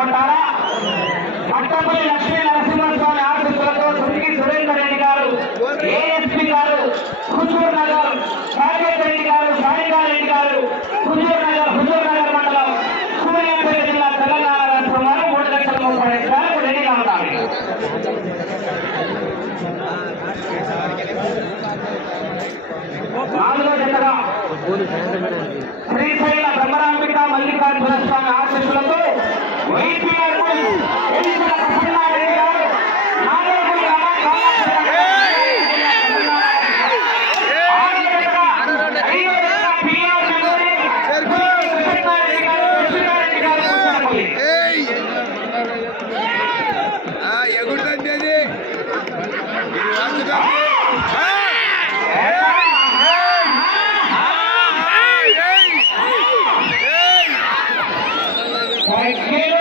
కొట్టాలా పట్టపల్లి లక్ష్మీ నరసింహస్వామి ఆశీస్సులతో సురికి సురేందర్ రెడ్డి గారు ఏఎస్పీ గారు హుజూర్ నగర్ సాకేత్ రెడ్డి గారు సాయిగా రెడ్డి గారు హుజూర్ నగర్ మండలం సూర్యాపేట జిల్లా తెలంగాణ రాష్ట్రం వారు 3,30,000 రెడీగా ఉండాలి. నాలుగో జతగా శ్రీశైల బ్రహ్మరాంబిక మల్లికార్జున స్వామి ఆశీస్సులతో వైపీఆర్ Thank you.